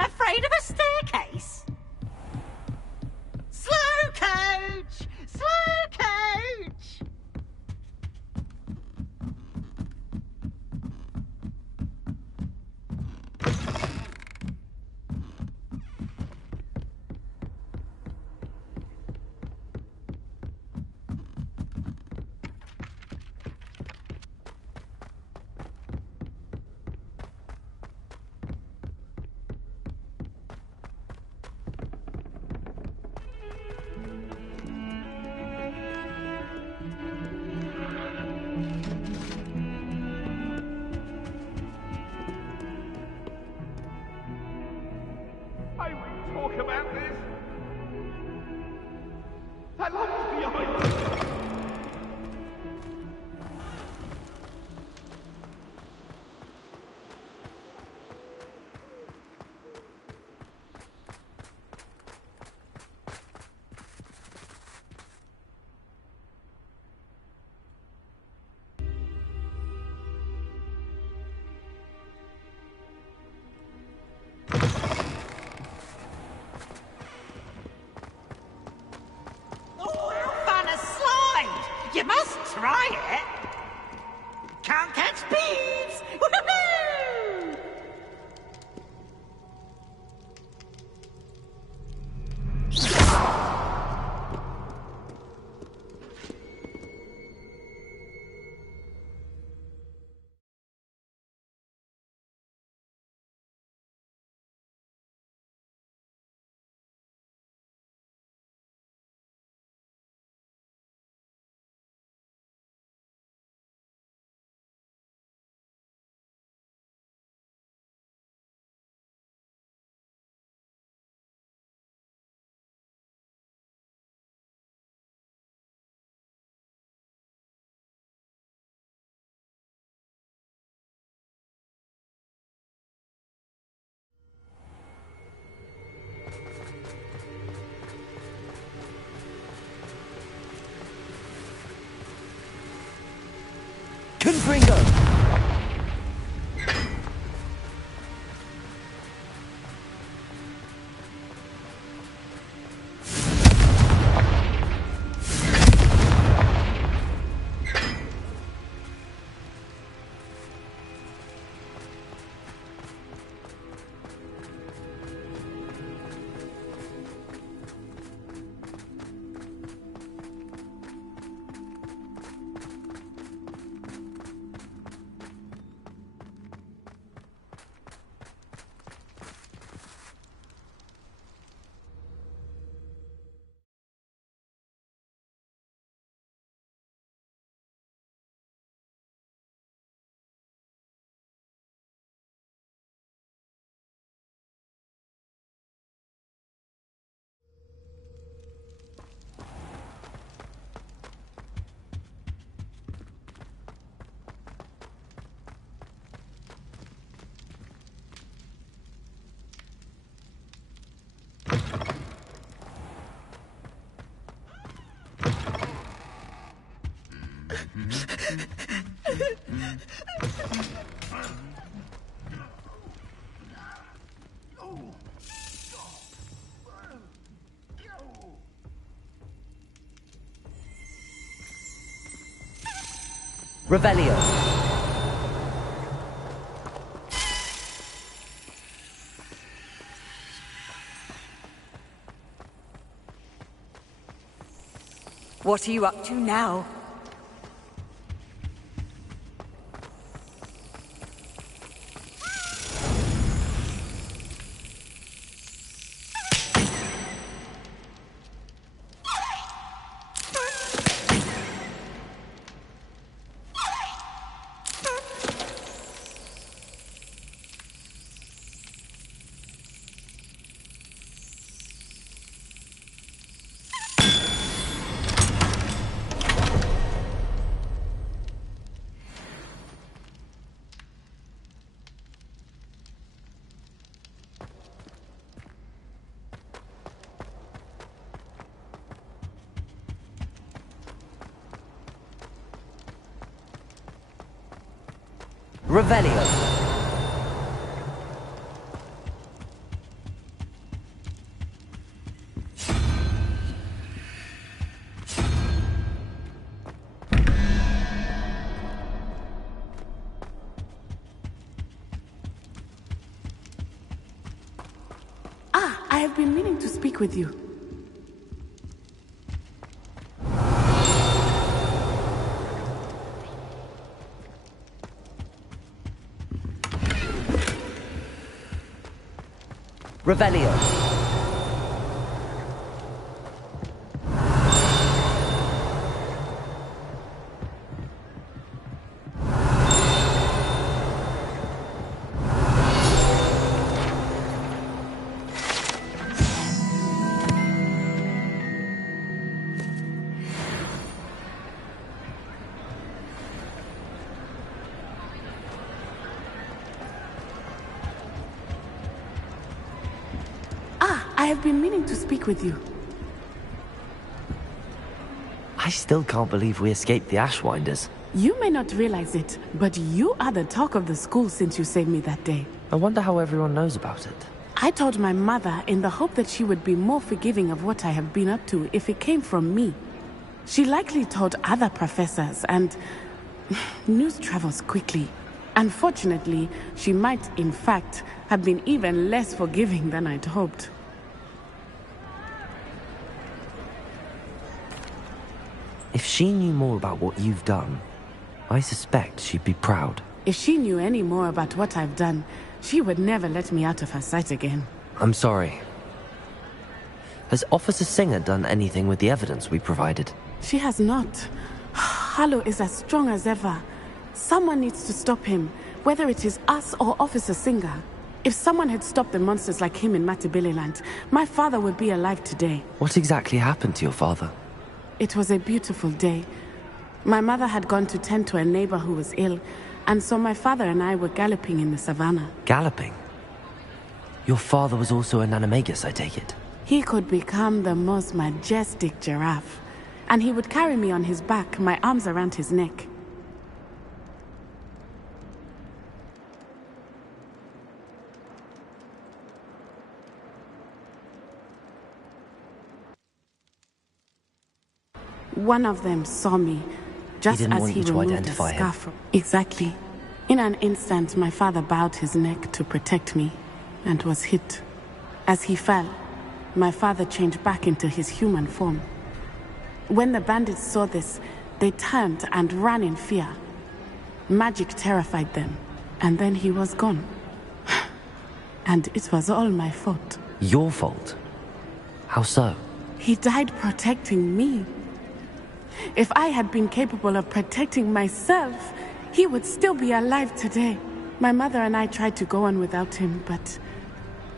Afraid of a staircase? Slow coach! Slow coach! I won't talk about this. That light is behind us. Revelio. What are you up to now? Revelio. I have been meaning to speak with you. Revelio. I have been meaning to speak with you. I still can't believe we escaped the Ashwinders. You may not realize it, but you are the talk of the school since you saved me that day. I wonder how everyone knows about it. I told my mother in the hope that she would be more forgiving of what I have been up to if it came from me. She likely told other professors, and news travels quickly. Unfortunately, she might, in fact, have been even less forgiving than I'd hoped. If she knew more about what you've done, I suspect she'd be proud. If she knew any more about what I've done, she would never let me out of her sight again. I'm sorry. Has Officer Singer done anything with the evidence we provided? She has not. Harlow is as strong as ever. Someone needs to stop him, whether it is us or Officer Singer. If someone had stopped the monsters like him in Matabeleland, my father would be alive today. What exactly happened to your father? It was a beautiful day. My mother had gone to tend to a neighbor who was ill, and so my father and I were galloping in the savannah. Galloping? Your father was also an animagus, I take it? He could become the most majestic giraffe, and he would carry me on his back, my arms around his neck. One of them saw me, just as he removed the scarf. Exactly. In an instant, my father bowed his neck to protect me, and was hit. As he fell, my father changed back into his human form. When the bandits saw this, they turned and ran in fear. Magic terrified them, and then he was gone. And it was all my fault. Your fault? How so? He died protecting me. If I had been capable of protecting myself, he would still be alive today. My mother and I tried to go on without him, but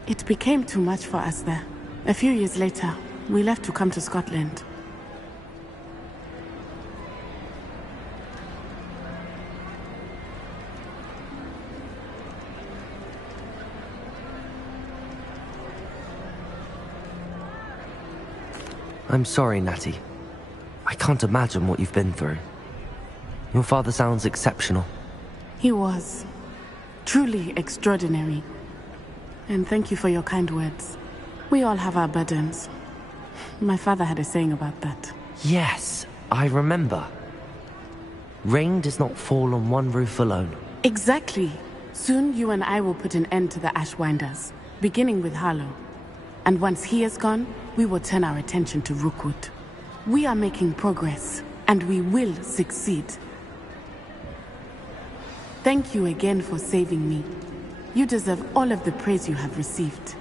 it became too much for us there. A few years later, we left to come to Scotland. I'm sorry, Natty. I can't imagine what you've been through. Your father sounds exceptional. He was. Truly extraordinary. And thank you for your kind words. We all have our burdens. My father had a saying about that. Yes, I remember. Rain does not fall on one roof alone. Exactly. Soon you and I will put an end to the Ashwinders, beginning with Harlow. And once he is gone, we will turn our attention to Rookwood. We are making progress, and we will succeed. Thank you again for saving me. You deserve all of the praise you have received.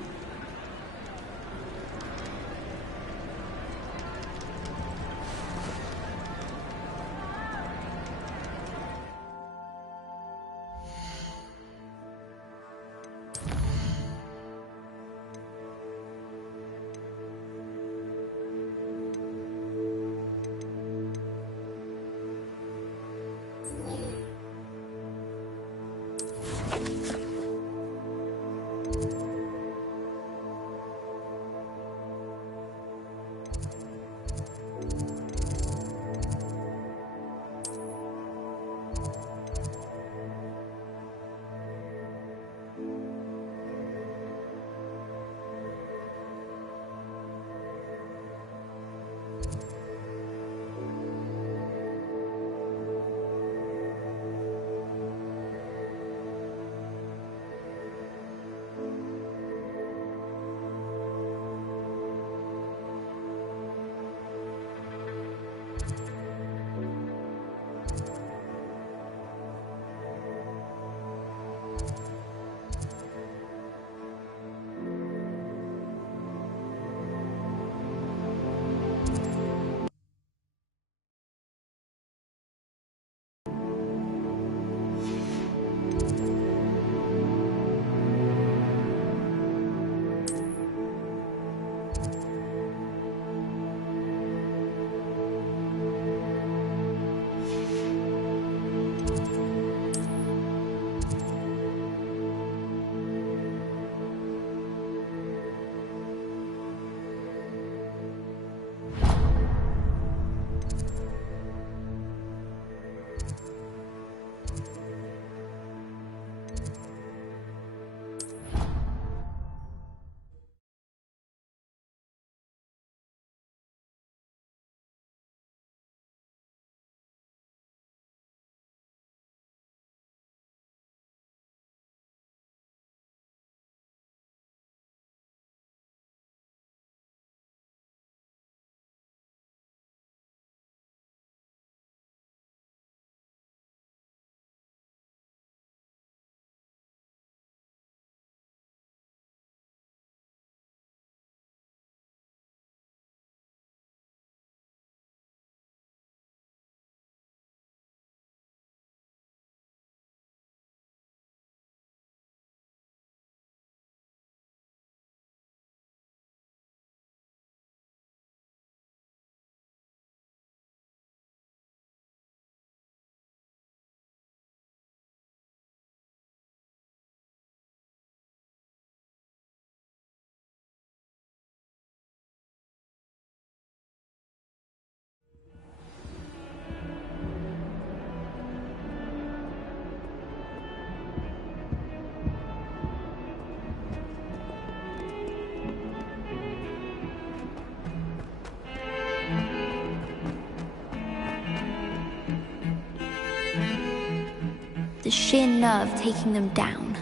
The sheer nerve taking them down.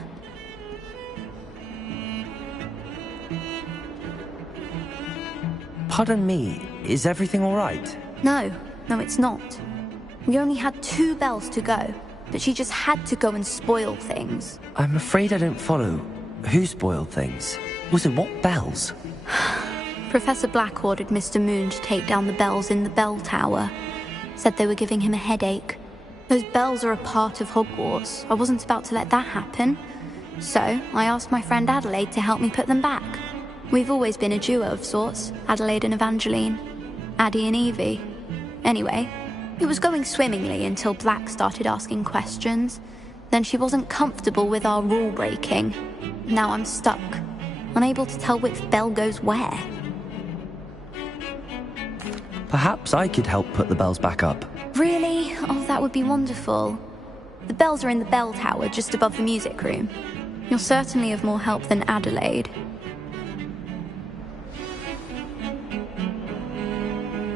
Pardon me, is everything all right? No, it's not. We only had 2 bells to go, but she just had to go and spoil things. I'm afraid I don't follow. Who spoiled things? Also, what bells? Professor Black ordered Mr. Moon to take down the bells in the bell tower. Said they were giving him a headache. Those bells are a part of Hogwarts. I wasn't about to let that happen. So, I asked my friend Adelaide to help me put them back. We've always been a duo of sorts, Adelaide and Evangeline. Addie and Evie. Anyway, it was going swimmingly until Black started asking questions. Then she wasn't comfortable with our rule breaking. Now I'm stuck, unable to tell which bell goes where. Perhaps I could help put the bells back up. Really? Oh, that would be wonderful. The bells are in the bell tower just above the music room. You're certainly of more help than Adelaide.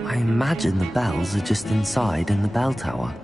I imagine the bells are just inside in the bell tower.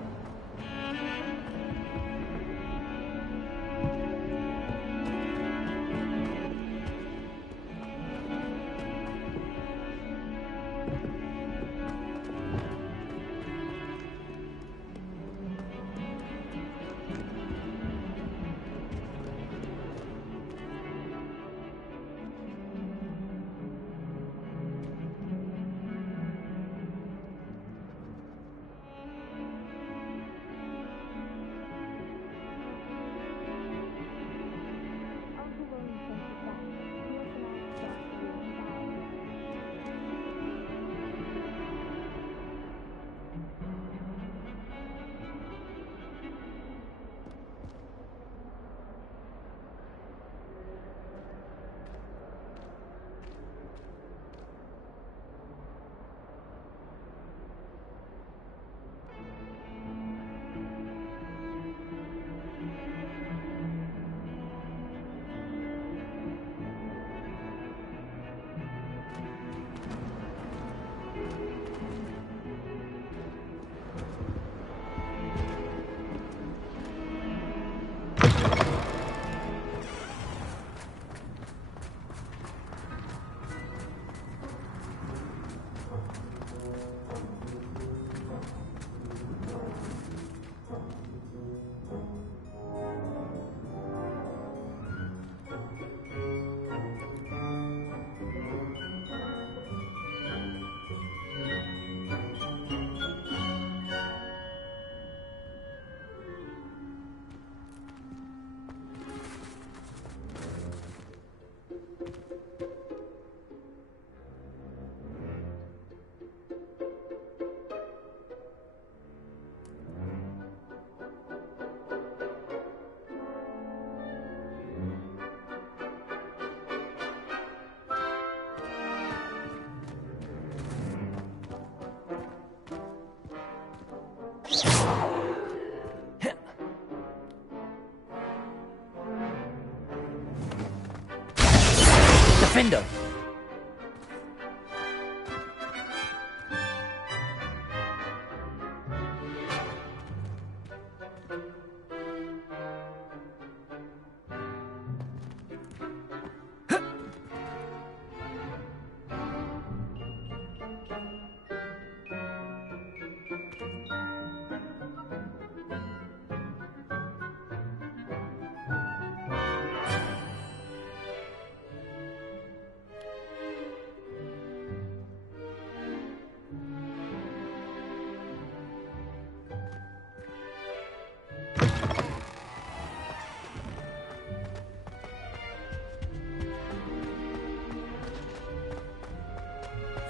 Defender!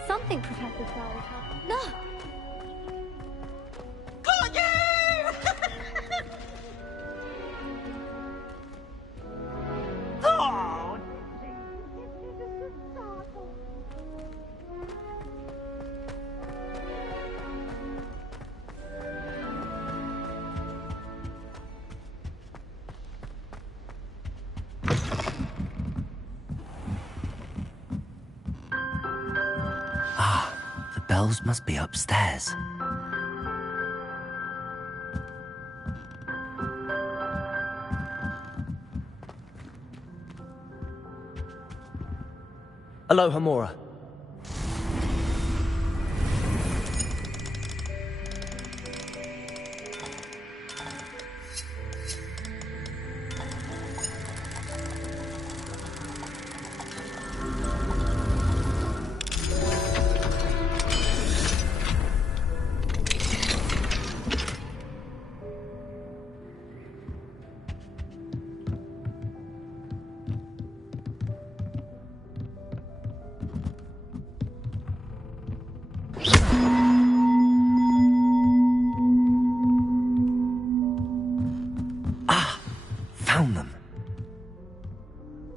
Something Professor Charlie has. No! Bells must be upstairs. Aloha, Mora.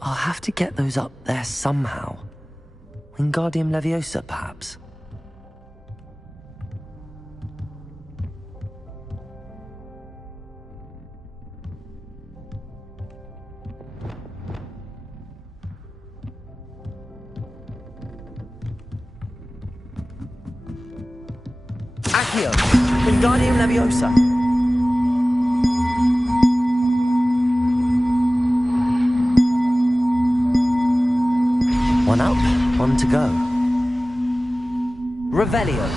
I'll have to get those up there somehow. Wingardium Leviosa, perhaps? Accio! Wingardium Leviosa! One up, one to go. Revelio!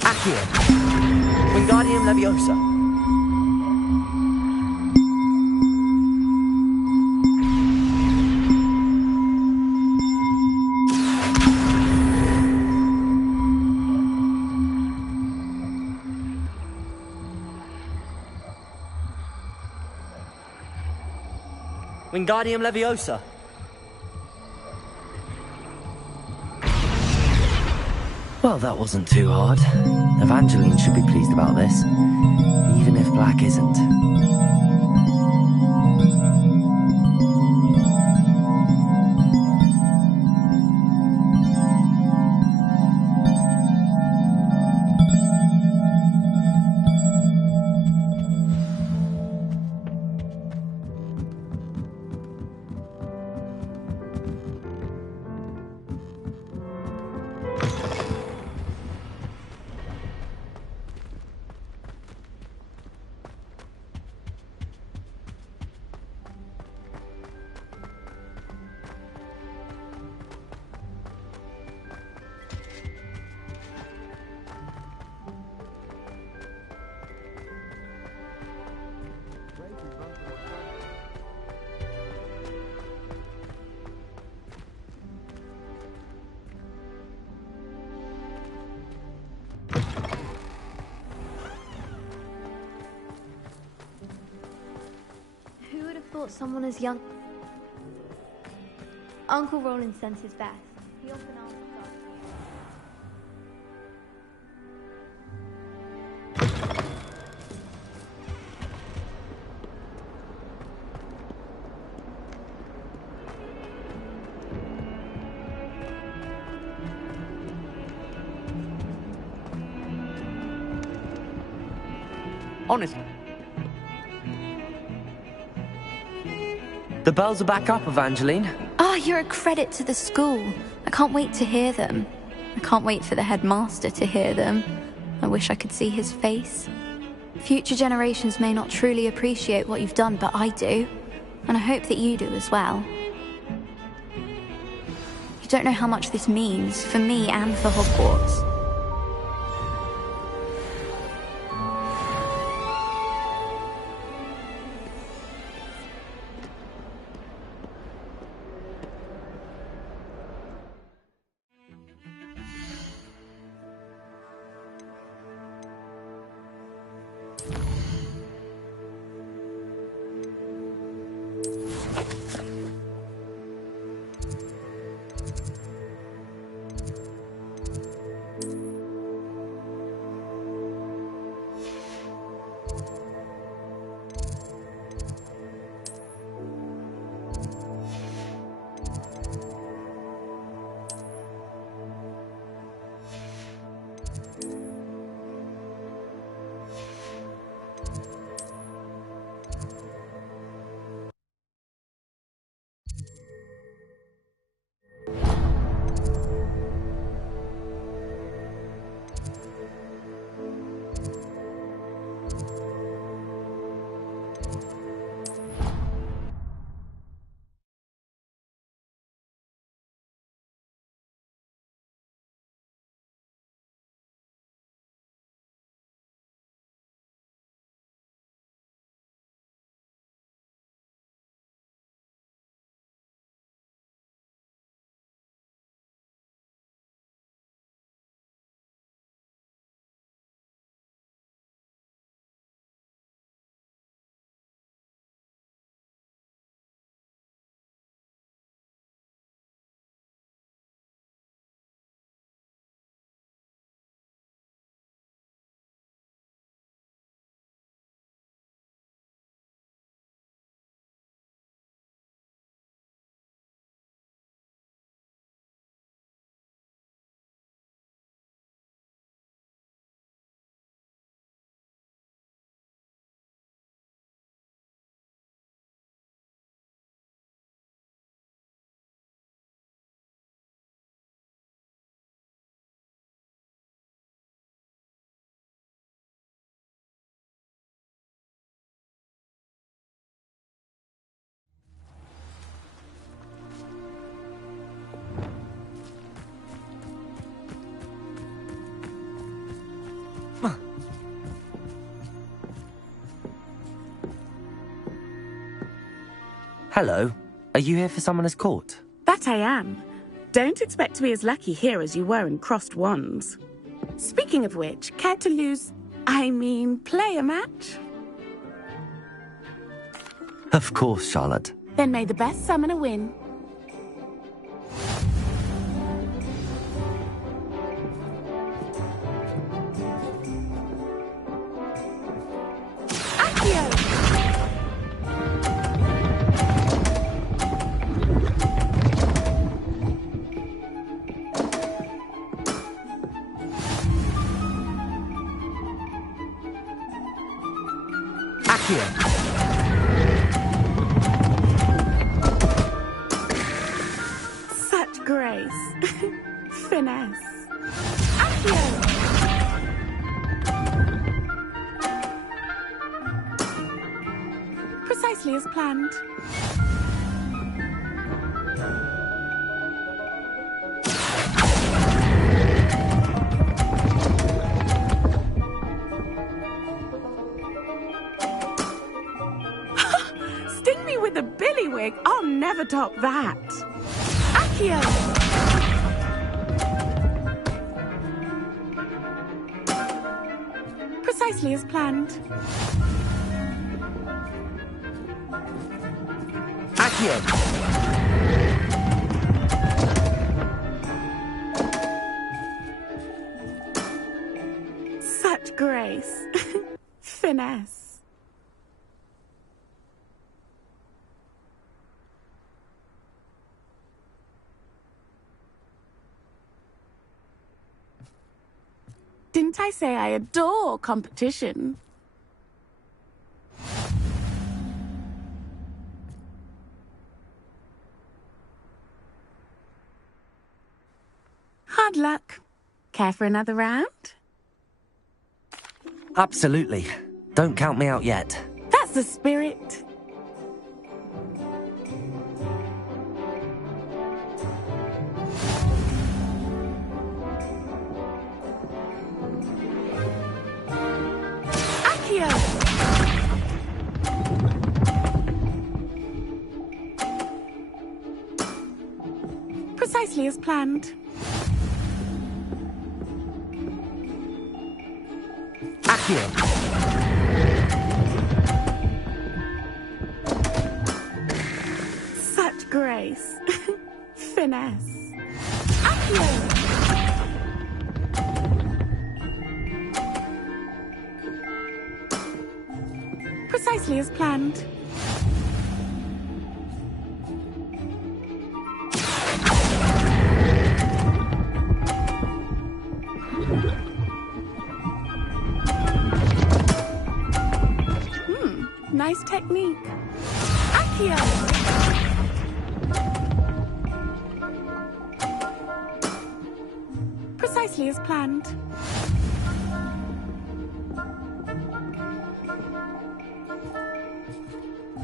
Accio! Wingardium Leviosa! Wingardium Leviosa! Well, that wasn't too hard. Evangeline should be pleased about this, even if Black isn't. Who would have thought someone as young... Uncle Roland sends his best. He often asks us... Honestly. The bells are back up, Evangeline. Oh, you're a credit to the school. I can't wait to hear them. I can't wait for the headmaster to hear them. I wish I could see his face. Future generations may not truly appreciate what you've done, but I do. And I hope that you do as well. You don't know how much this means for me and for Hogwarts. Hello. Are you here for Summoner's Court? That I am. Don't expect to be as lucky here as you were in Crossed Wands. Speaking of which, care to play a match? Of course, Charlotte. Then may the best summoner win. Such grace. Finesse. Accio! Precisely as planned. Sting me with a billywig. I'll never top that. Accio! Precisely as planned. Accio! Such grace. Finesse. Didn't I say I adore competition? Hard luck. Care for another round? Absolutely. Don't count me out yet. That's the spirit. Accio! Precisely as planned. Accio! Such grace. Finesse. Accio! Precisely as planned. Nice technique. Accio! Precisely as planned.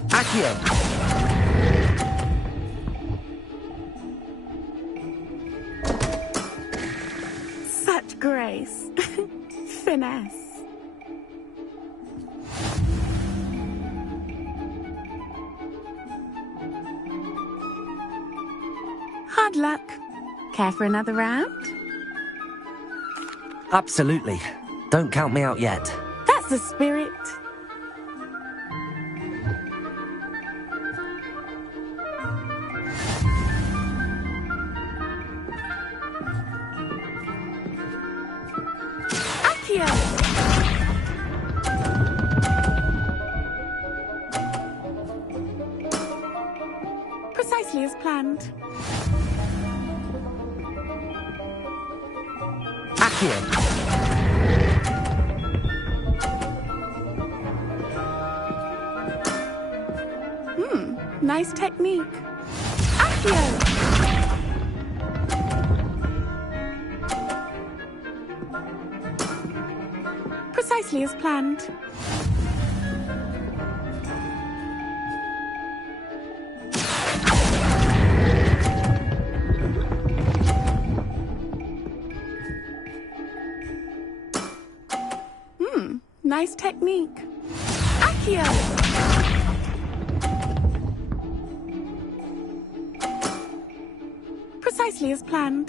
Accio! Such grace. Finesse. Hard luck. Care for another round? Absolutely. Don't count me out yet. That's the spirit. Accio! Precisely as planned. Accio! Nice technique. Accio! Precisely as planned. Nice technique. Accio! precisely as planned.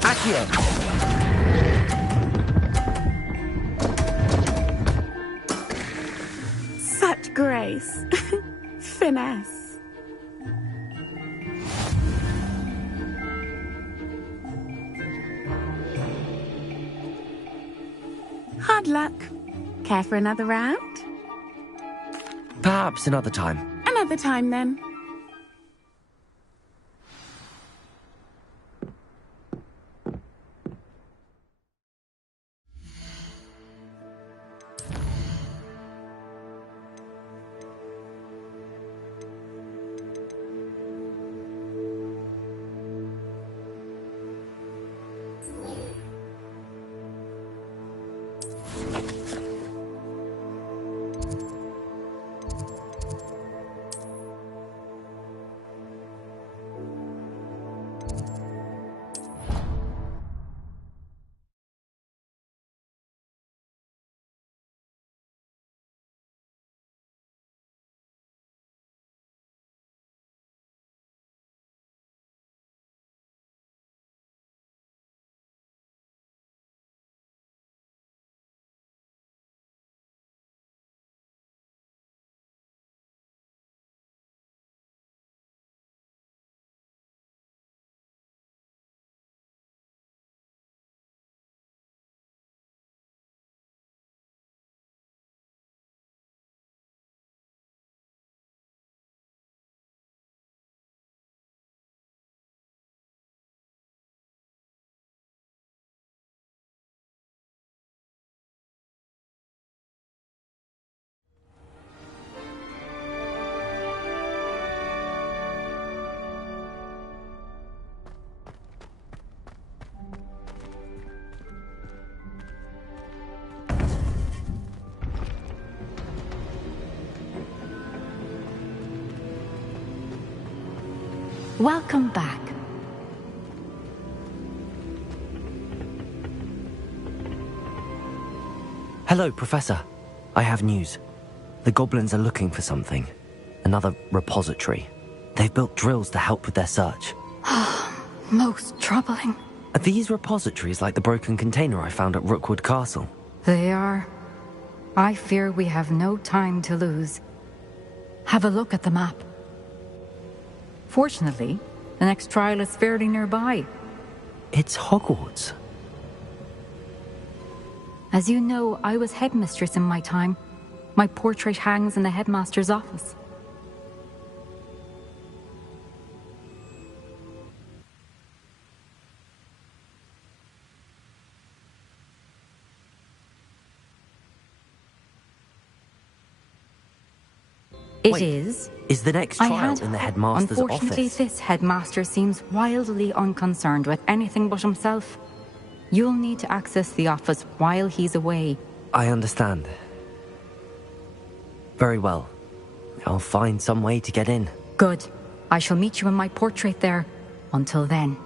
Accio! Such grace. Finesse. Hard luck. Care for another round? Perhaps another time. Another time, then. Welcome back. Hello, Professor. I have news. The goblins are looking for something. Another repository. They've built drills to help with their search. Most troubling. Are these repositories like the broken container I found at Rookwood Castle? They are. I fear we have no time to lose. Have a look at the map. Fortunately, the next trial is fairly nearby. It's Hogwarts. As you know, I was headmistress in my time. My portrait hangs in the headmaster's office. It is. Is the next trial in the headmaster's Unfortunately, office? this headmaster seems wildly unconcerned with anything but himself. You'll need to access the office while he's away. I understand. Very well. I'll find some way to get in. Good. I shall meet you in my portrait there. Until then.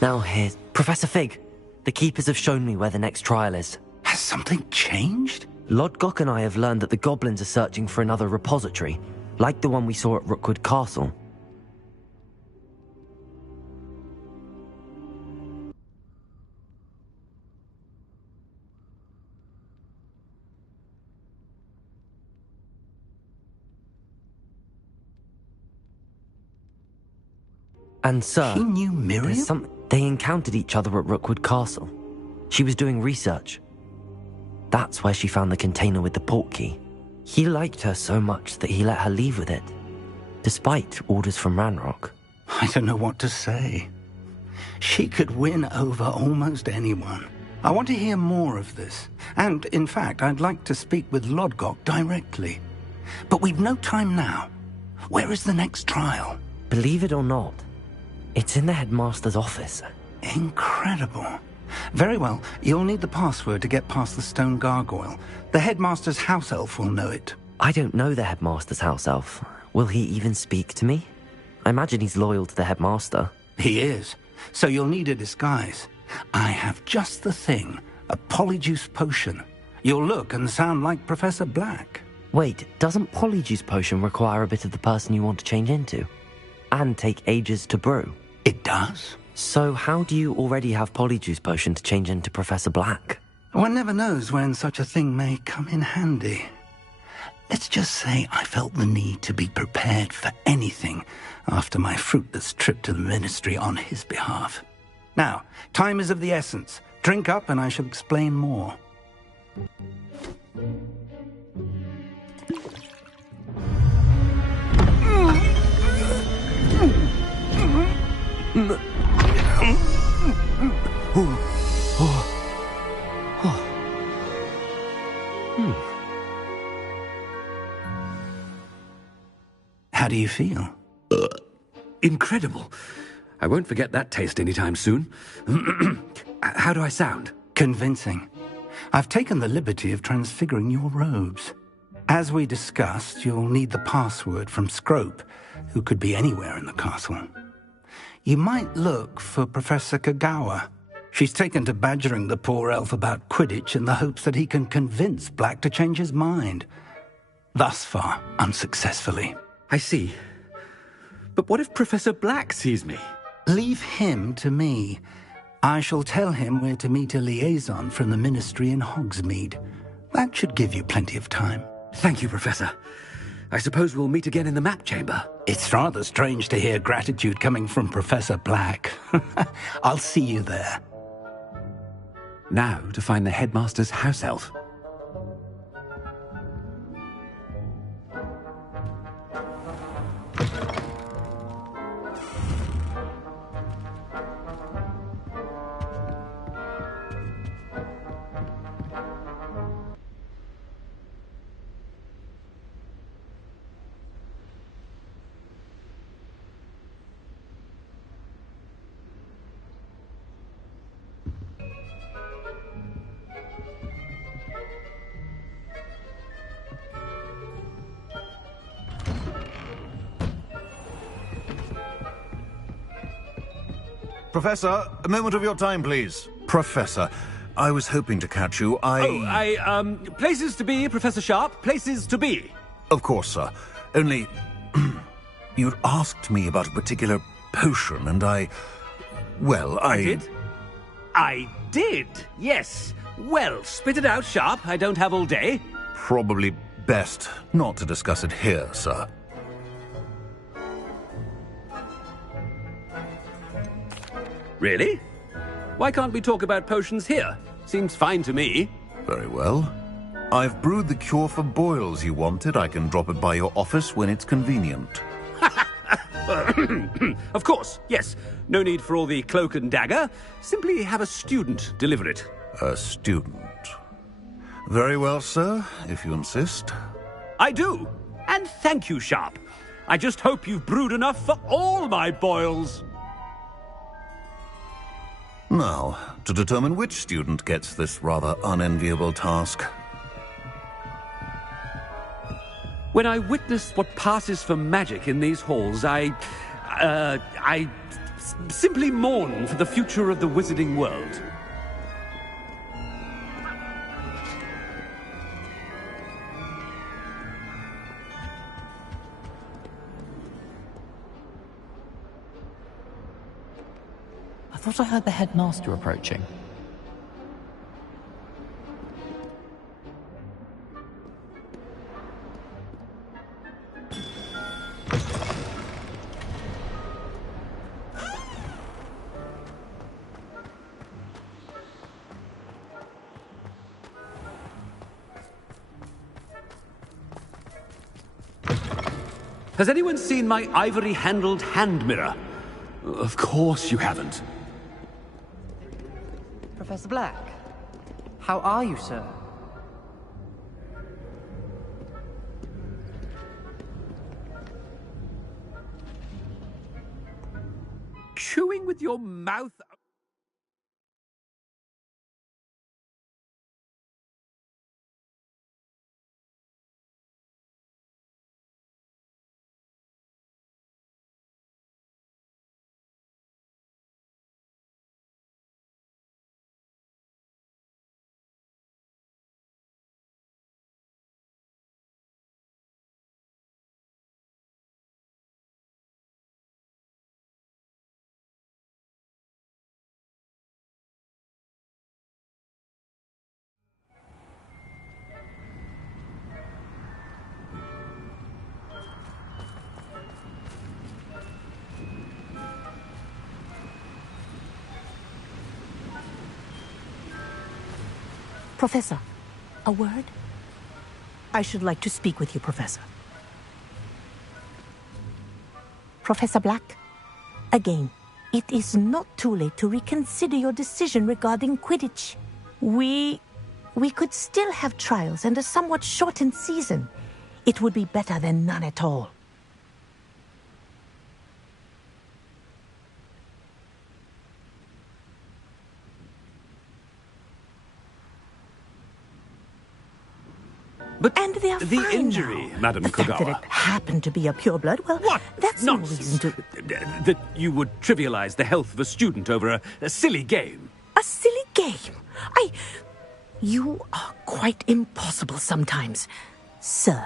Now here's Professor Fig. The Keepers have shown me where the next trial is. Has something changed? Lodgok and I have learned that the goblins are searching for another repository, like the one we saw at Rookwood Castle. And sir, He knew Miriam? They encountered each other at Rookwood Castle. She was doing research. That's where she found the container with the port key. He liked her so much that he let her leave with it, despite orders from Ranrock. I don't know what to say. She could win over almost anyone. I want to hear more of this. And, in fact, I'd like to speak with Lodgok directly. But we've no time now. Where is the next trial? Believe it or not, it's in the headmaster's office. Incredible. Very well. You'll need the password to get past the stone gargoyle. The headmaster's house elf will know it. I don't know the headmaster's house elf. Will he even speak to me? I imagine he's loyal to the headmaster. He is. So you'll need a disguise. I have just the thing. A polyjuice potion. You'll look and sound like Professor Black. Wait, doesn't polyjuice potion require a bit of the person you want to change into? And take ages to brew? It does. So how do you already have polyjuice potion to change into Professor Black? One never knows when such a thing may come in handy. Let's just say I felt the need to be prepared for anything after my fruitless trip to the ministry on his behalf. Now, time is of the essence. Drink up and I shall explain more. How do you feel? Incredible. I won't forget that taste anytime soon. How do I sound? Convincing. I've taken the liberty of transfiguring your robes. As we discussed, you'll need the password from Scrope, who could be anywhere in the castle. You might look for Professor Kagawa. She's taken to badgering the poor elf about Quidditch in the hopes that he can convince Black to change his mind. Thus far, unsuccessfully. I see. But what if Professor Black sees me? Leave him to me. I shall tell him where to meet a liaison from the ministry in Hogsmeade. That should give you plenty of time. Thank you, Professor. I suppose we'll meet again in the map chamber. It's rather strange to hear gratitude coming from Professor Black. I'll see you there. Now to find the headmaster's house elf. Professor, a moment of your time, please. Professor, I was hoping to catch you. Places to be, Professor Sharp. Places to be. Of course, sir. Only, you'd asked me about a particular potion, and I did? I did, yes. Well, spit it out, Sharp. I don't have all day. Probably best not to discuss it here, sir. Really? Why can't we talk about potions here? Seems fine to me. Very well. I've brewed the cure for boils you wanted. I can drop it by your office when it's convenient. Of course, yes. No need for all the cloak and dagger. Simply have a student deliver it. A student. Very well, sir, if you insist. I do. And thank you, Sharp. I just hope you've brewed enough for all my boils. Now, to determine which student gets this rather unenviable task. When I witnessed what passes for magic in these halls, I simply mourn for the future of the wizarding world. I thought I heard the headmaster approaching. Has anyone seen my ivory-handled hand mirror? Of course you haven't. Professor Black, how are you, sir? Chewing with your mouth... Professor, a word? I should like to speak with you, Professor. Professor Black, again, it is not too late to reconsider your decision regarding Quidditch. We could still have trials and a somewhat shortened season. It would be better than none at all. But and they are the fine injury, now. Madam The fact Kogawa. that it happened to be a pureblood, well, What that's no nonsense! reason to... That you would trivialize the health of a student over a silly game. A silly game? You are quite impossible sometimes. Sir,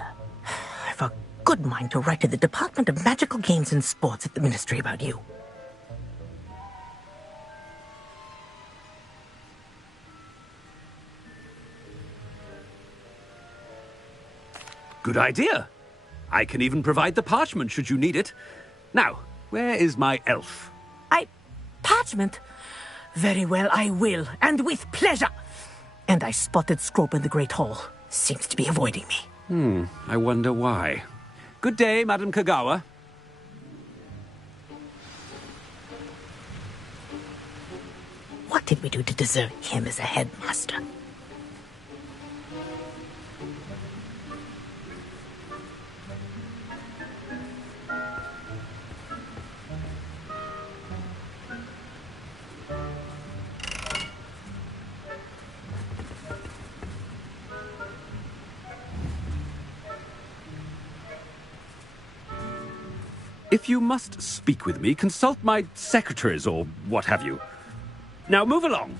I've a good mind to write to the Department of Magical Games and Sports at the Ministry about you. Good idea. I can even provide the parchment should you need it. Now, where is my elf? Parchment? Very well, I will, and with pleasure. And I spotted Scrope in the Great Hall. Seems to be avoiding me. I wonder why. Good day, Madam Kogawa. What did we do to deserve him as a headmaster? If you must speak with me, consult my secretaries or what have you. Now move along.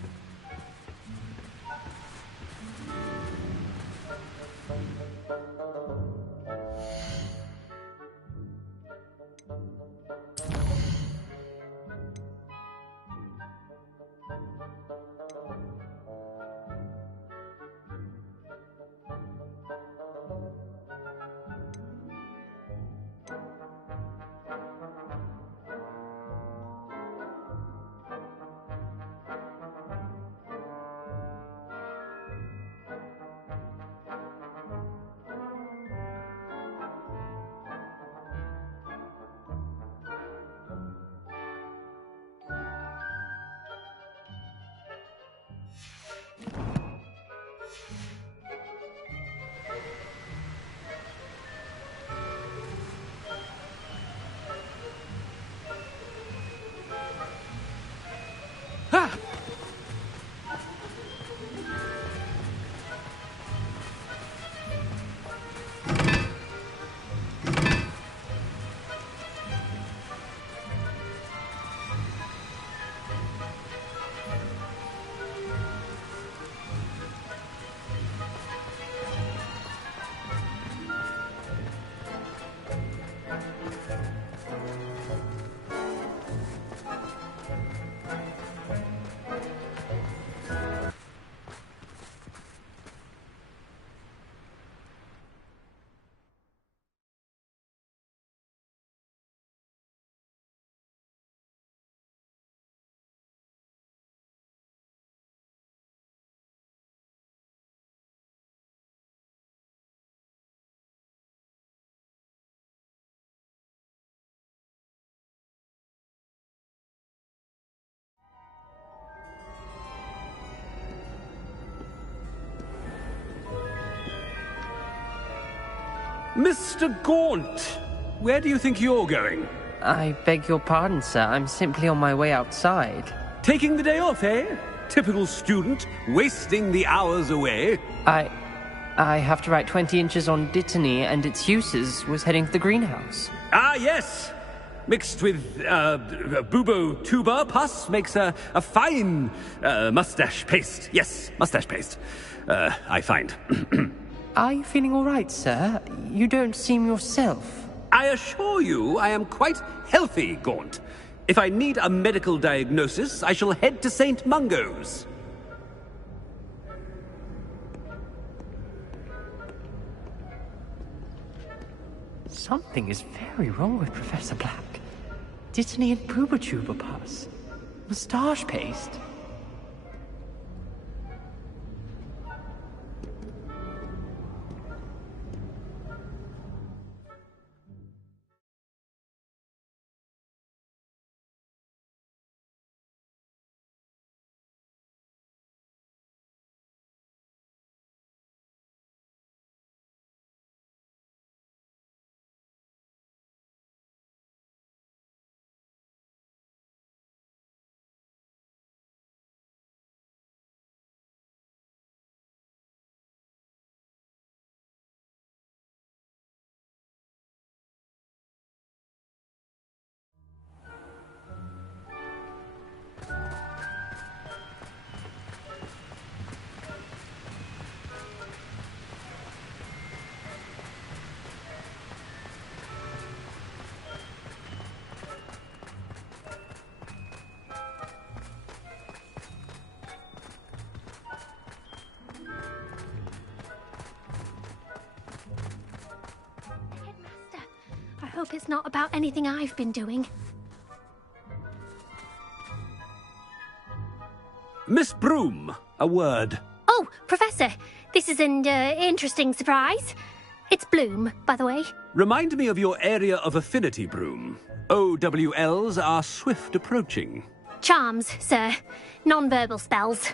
Mr. Gaunt, where do you think you're going? I beg your pardon, sir. I'm simply on my way outside. Taking the day off, eh? Typical student, wasting the hours away. I have to write 20 inches on Dittany and its uses. Was heading to the greenhouse. Ah, yes. Mixed with bubo tuber pus makes a fine mustache paste. Yes, mustache paste. I find. Are you feeling all right, sir? You don't seem yourself. I assure you I am quite healthy, Gaunt. If I need a medical diagnosis, I shall head to St. Mungo's. Something is very wrong with Professor Black. Dittany and Booba pus. Moustache paste. I hope it's not about anything I've been doing. Miss Broom, a word. Oh, Professor, this is an interesting surprise. It's Bloom, by the way. Remind me of your area of affinity, Broom. OWLs are swift approaching. Charms, sir. Non-verbal spells.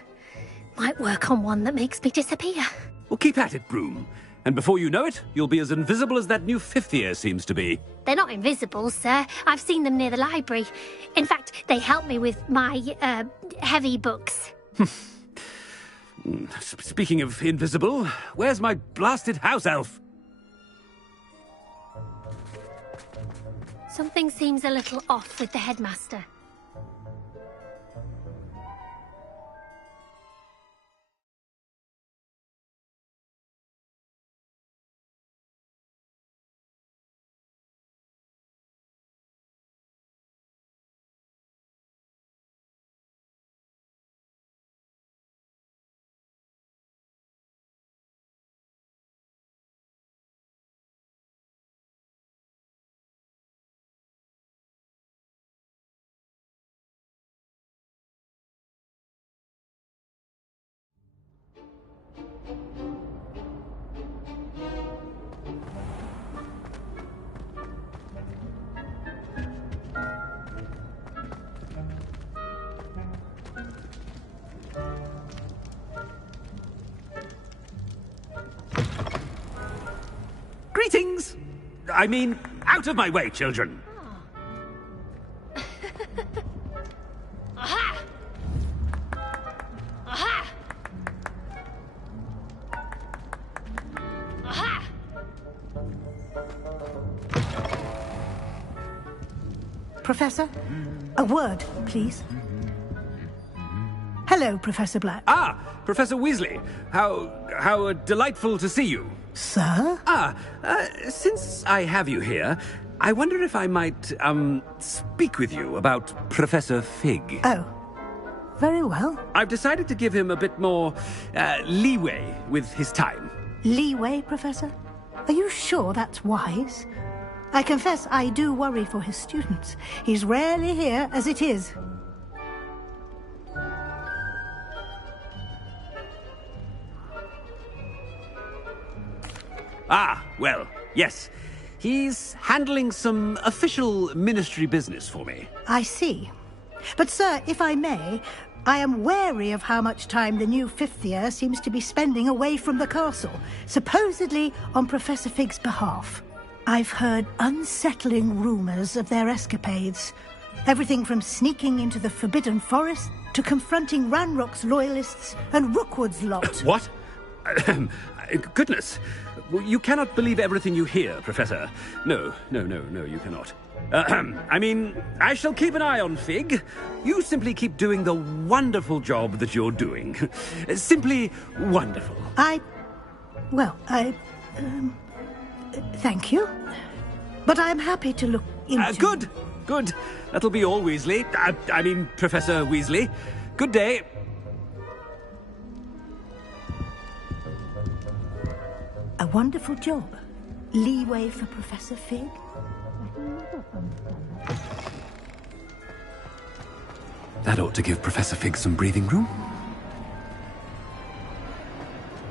Might work on one that makes me disappear. Well, keep at it, Broom. And before you know it, you'll be as invisible as that new fifth year seems to be. They're not invisible, sir. I've seen them near the library. In fact, they help me with my, heavy books. Speaking of invisible, where's my blasted house elf? Something seems a little off with the headmaster. Greetings! I mean, out of my way, children. Aha! Aha! Aha! Professor, a word, please. Hello, Professor Black. Ah, Professor Weasley. How delightful to see you. Sir? Since I have you here, I wonder if I might, speak with you about Professor Fig. Oh, very well. I've decided to give him a bit more, leeway with his time. Leeway, Professor? Are you sure that's wise? I confess I do worry for his students. He's rarely here as it is. Ah, well, yes. He's handling some official ministry business for me. I see. But, sir, if I may, I am wary of how much time the new fifth year seems to be spending away from the castle, supposedly on Professor Fig's behalf. I've heard unsettling rumours of their escapades. Everything from sneaking into the Forbidden Forest to confronting Ranrock's loyalists and Rookwood's lot. What? Goodness. You cannot believe everything you hear, Professor. No, you cannot. I mean, I shall keep an eye on Fig. You simply keep doing the wonderful job that you're doing. Simply wonderful. Thank you. But I'm happy to look into... Good. That'll be all, Weasley. I mean, Professor Weasley. Good day. A wonderful job. Leeway for Professor Fig. That ought to give Professor Fig some breathing room.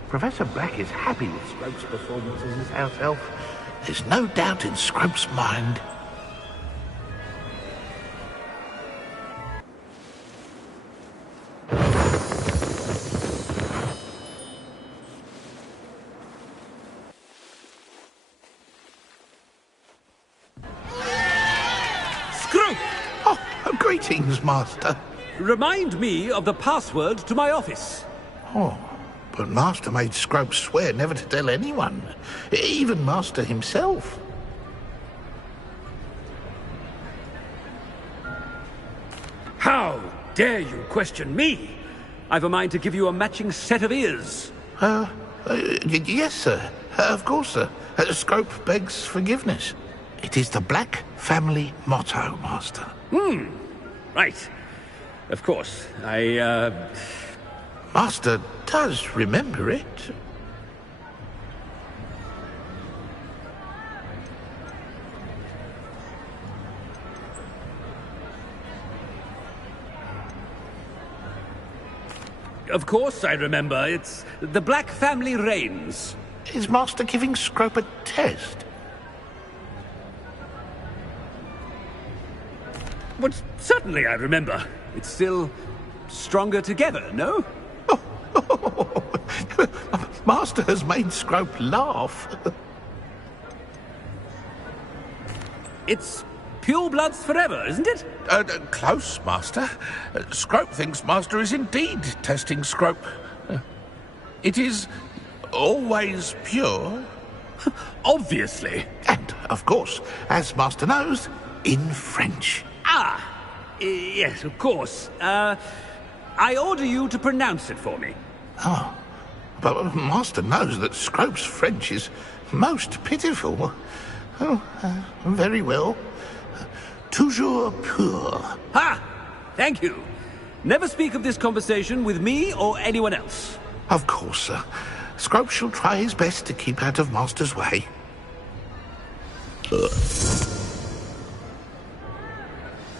Professor Black is happy with Scrope's performance as his house elf. There's no doubt in Scrope's mind. Greetings, Master. Remind me of the password to my office. Oh, but Master made Scrope swear never to tell anyone, even Master himself. How dare you question me? I've a mind to give you a matching set of ears. Yes, sir. Of course, sir. Scrope begs forgiveness. It is the Black family motto, Master. Right. Of course. Master does remember it. Of course I remember. It's the Black family reigns. Is Master giving Scrope a test? But certainly I remember. It's still stronger together, no? Master has made Scrope laugh. It's pure bloods forever, isn't it? Close, Master. Scrope thinks Master is indeed testing Scrope. It is always pure. Obviously. And, of course, as Master knows, in French. Yes, of course. I order you to pronounce it for me. Oh, but Master knows that Scrope's French is most pitiful. Oh, very well. Toujours pur. Ha! Thank you. Never speak of this conversation with me or anyone else. Of course, sir. Scrope shall try his best to keep out of Master's way.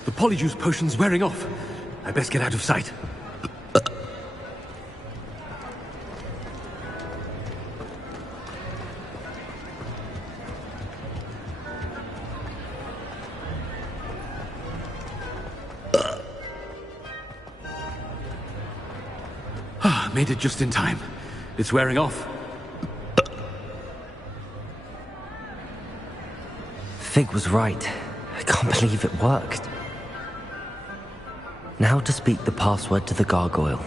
The polyjuice potion's wearing off. I best get out of sight. Made it just in time. It's wearing off. Fig was right. I can't believe it worked. Now to speak the password to the gargoyle.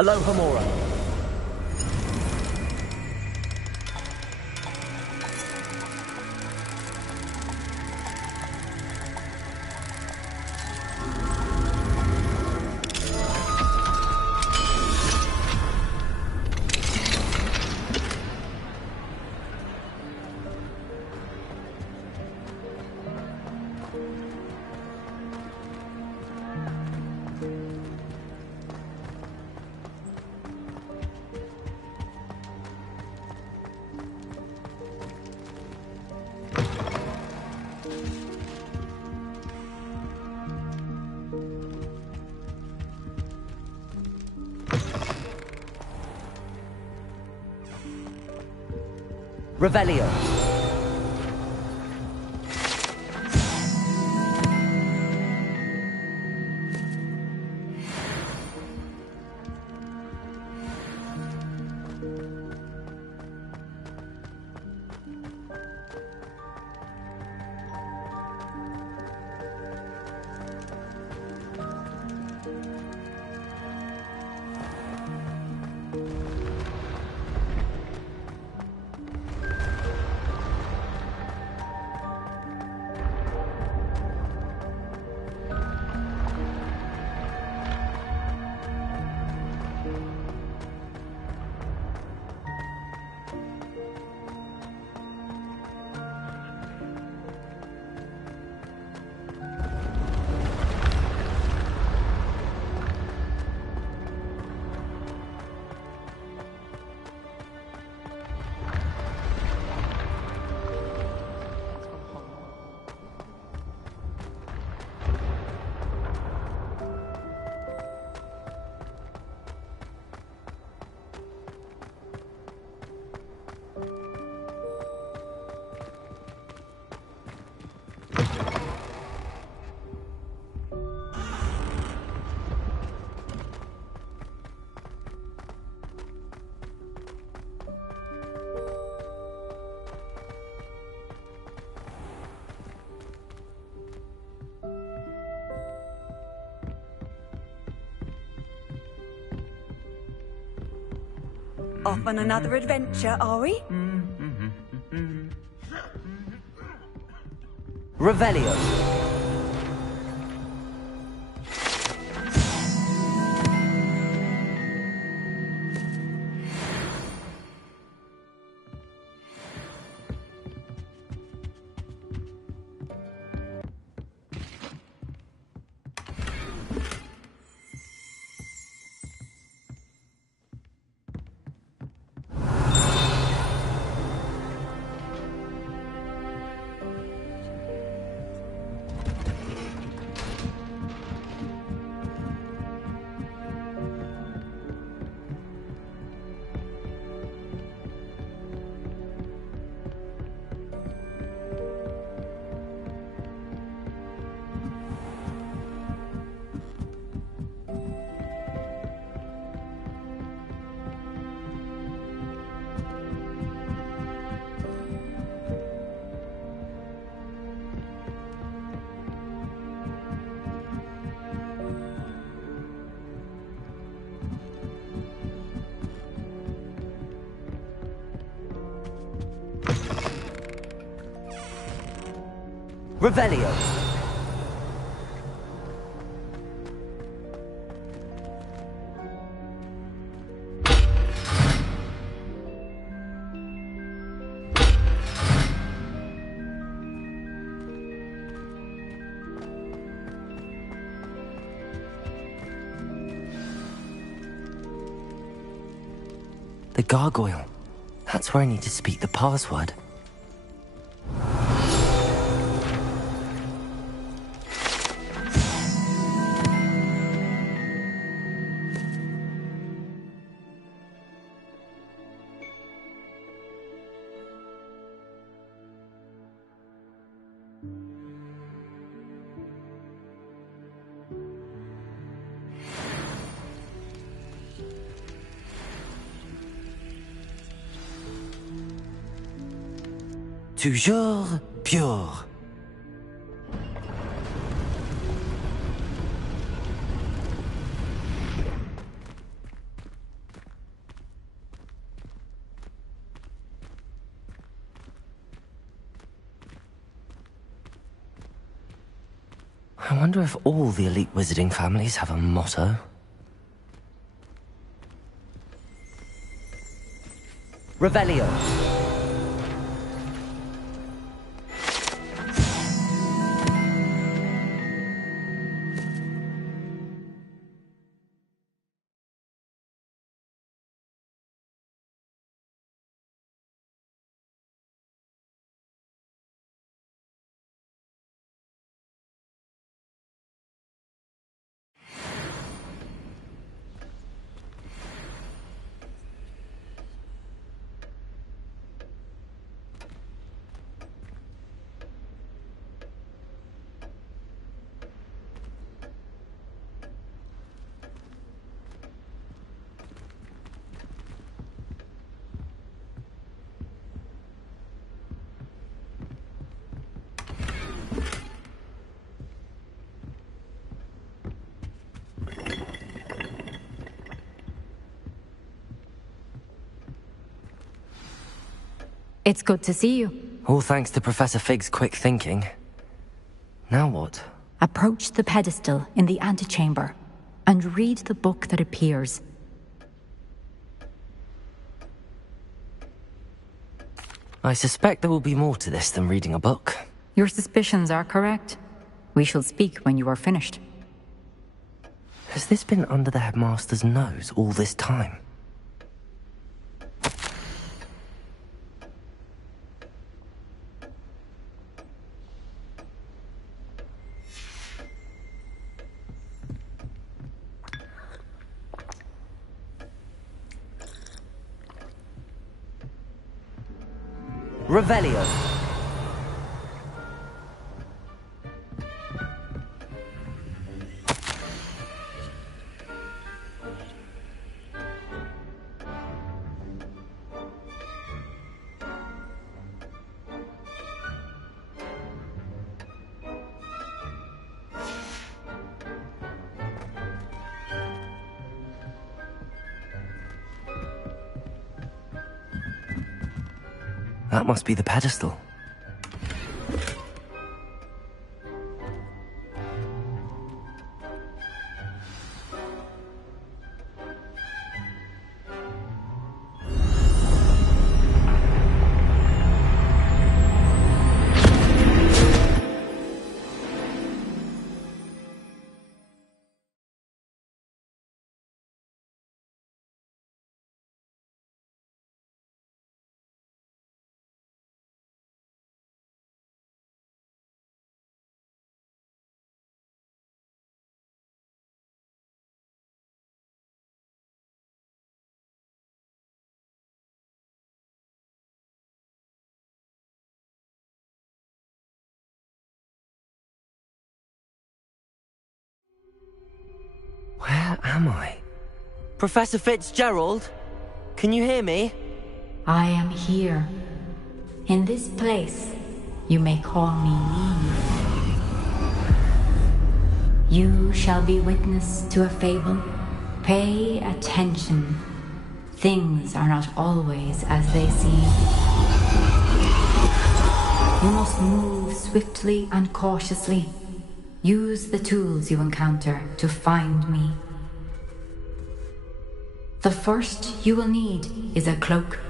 Aloha Mora. Revelio. Off on another adventure, are we? Revelio. Revelio. The gargoyle. That's where I need to speak the password. Toujours pure. I wonder if all the elite wizarding families have a motto. Revelio. It's good to see you. All thanks to Professor Fig's quick thinking. Now what? Approach the pedestal in the antechamber and read the book that appears. I suspect there will be more to this than reading a book. Your suspicions are correct. We shall speak when you are finished. Has this been under the headmaster's nose all this time? Revelio. That must be the pedestal. Where am I? Professor Fitzgerald? Can you hear me? I am here. In this place, you may call me Neve. You shall be witness to a fable. Pay attention. Things are not always as they seem. You must move swiftly and cautiously. Use the tools you encounter to find me. The first you will need is a cloak.